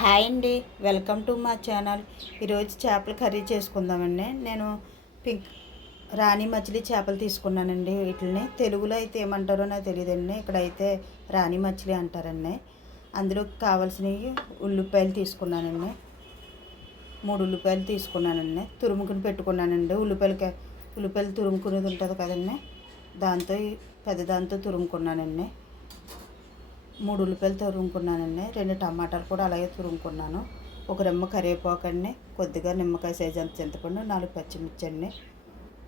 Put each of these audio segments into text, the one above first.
Hi అండి, welcome to మా channel. ఈరోజు చేపల కర్రీ చేసుకుందామండి. నేను పింక్ రాణి మచిలీ చేపలు తీసుకున్నానండి. వీటిని తెలుగులో అయితే ఏమంటారో నాకు తెలియదండి. ఇక్కడైతే రాణి మచిలీ అంటారండి. అందులోకి కావాల్సినవి ఉల్లిపాయలు తీసుకున్నానండి. 3 ఉల్లిపాయలు తీసుకున్నానండి. తురుముకుని పెట్టుకున్నానండి. ఉల్లిపాయలు తురుముకునేది ఉంటుంది కదండి, దాంతో పెద్ద దాంతో తురుముకున్నానండి. 3 ఉల్లిపాయలు తురుముకున్నానండి. 2 టమాటాలు కూడా అలాగే తురుముకున్నాను. ఒక రెమ్మ కరివేపాకు అండి, కొద్దిగా నిమ్మకాయ సైజ్ అంత చింతపండు, 4 పచ్చిమిర్చి అండి.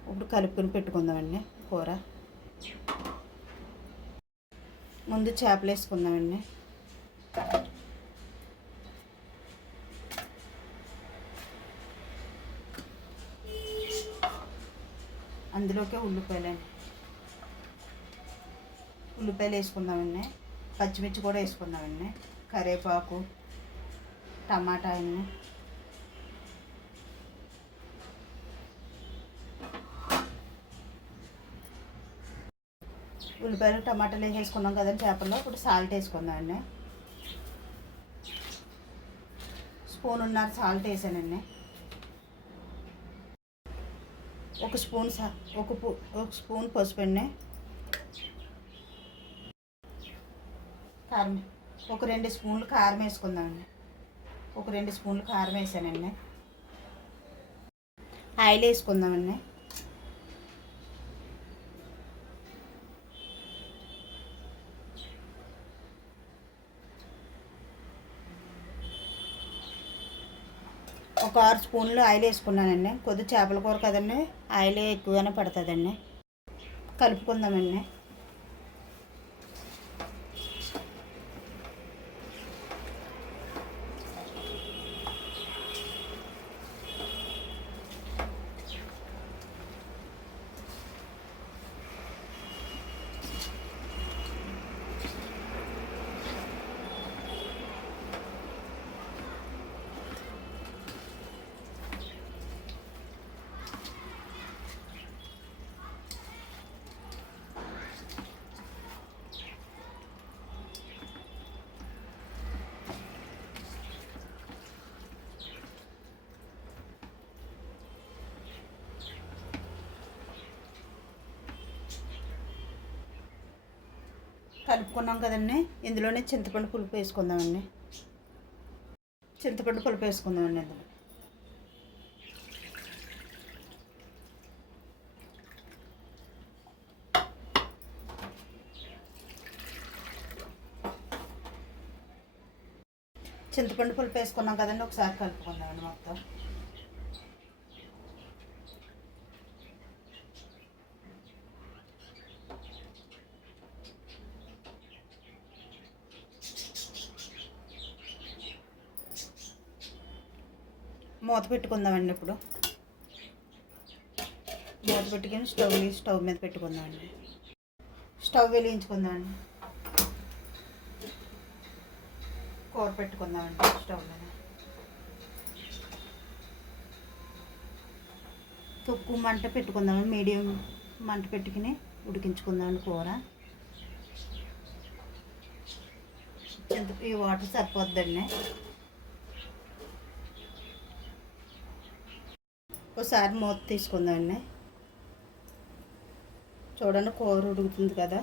ఇప్పుడు కలుపుకొని పెట్టుకుందామండి కూర. ముందు చేపలు వేసుకుందామండి. అందులోకే ఉల్లిపాయలు వేసుకుందామండి. పచ్చిమిర్చి కూడా వేసుకుందామండి. కరివేపాకు, టమాటా అన్ని ఉల్లిపాయలు టమాటాలు వేసుకున్నాం కదండి చేపల్లో. ఇప్పుడు సాల్ట్ వేసుకుందామండి. స్పూన్ సాల్ట్ వేసానండి. ఒక స్పూన్ పసుపు అండి. కారం ఒక 2 స్పూన్లు కారం వేసుకుందామండి. ఒక 2 స్పూన్లు కారం వేసానండి. ఆయిల్ వేసుకుందామండి. ఒక 6 స్పూన్లు ఆయిల్ వేసుకున్నానండి. కొద్ది చేపల కూర కదండి, ఆయిల్ ఎక్కువగానే పడుతుందండి. కలుపుకుందామండి. కలుపుకున్నాం కదండి, ఇందులోనే చింతపండు పులుపు వేసుకుందామండి. చింతపండు పులుపు వేసుకుందామండి. ఇందులో చింతపండు పులుపు వేసుకున్నాం కదండి, ఒకసారి కలుపుకుందామండి మొత్తం. మూత పెట్టుకుందామండి. ఇప్పుడు మూత పెట్టుకుని స్టవ్ మీద పెట్టుకుందామండి. స్టవ్ వెలిగించుకుందామండి. కూర పెట్టుకుందామండి స్టవ్ మీద. తక్కువ మంట పెట్టుకుందామండి. మీడియం మంట పెట్టుకుని ఉడికించుకుందామండి కూర. ఈ వాటర్ సరిపోద్దండి. ఒకసారి మూత తీసుకుందామండి. చూడండి, కూర ఉడుకుతుంది కదా,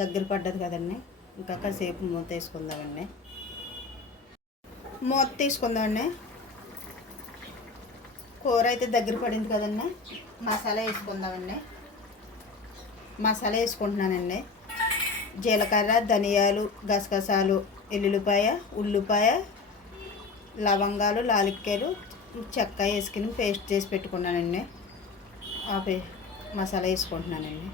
దగ్గర పడ్డది కదండి. ఇంకా కాసేపు మూత వేసుకుందామండి. మూత తీసుకుందామండి. కూర అయితే దగ్గర పడింది కదండి. మసాలా వేసుకుందామండి. మసాలా వేసుకుంటున్నానండి. జీలకర్ర, ధనియాలు, గసగసాలు, ఎల్లుల్లిపాయ, ఉల్లిపాయ, లవంగాలు, లాలిక్కాయలు, చెక్క వేసుకుని పేస్ట్ చేసి పెట్టుకున్నానండి. ఆ మసాలా వేసుకుంటున్నానండి.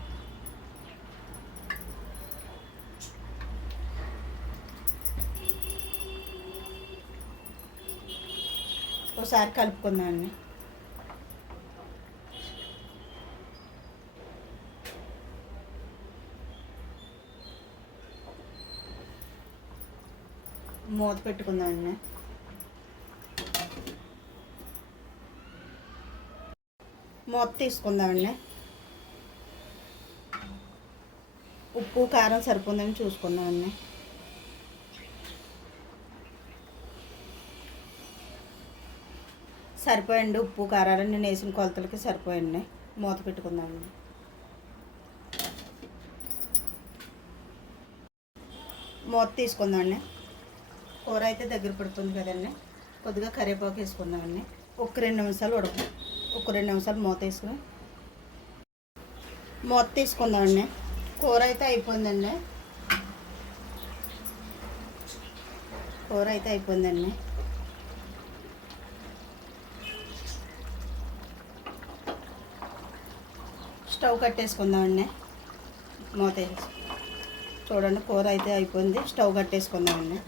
ఒకసారి కలుపుకుందామండి. మూత పెట్టుకుందామండి. మూత తీసుకుందామండి. ఉప్పు కారం సరిపోతుందని చూసుకుందామండి. సరిపోయండి, ఉప్పు కారాలు నేను వేసిన కొలతలకి సరిపోయండి. మూత పెట్టుకుందామండి. మూత తీసుకుందామండి. కూర అయితే దగ్గర పడుతుంది కదండి. కొద్దిగా కరివేపాకు వేసుకుందామండి. ఒక 2 నిమిషాలు ఒక 2 నిమిషాలు మూత వేసుకుని మూత తీసుకుందామండి. కూర అయితే అయిపోయిందండి. స్టవ్ కట్టేసుకుందామండి. మూత వేసి చూడండి, కూర అయితే అయిపోయింది. స్టవ్ కట్టేసుకుందామండి.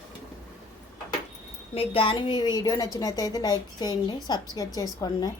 మీకు కానీ మీ వీడియో నచ్చినట్టయితే లైక్ చేయండి, సబ్స్క్రైబ్ చేసుకోండి.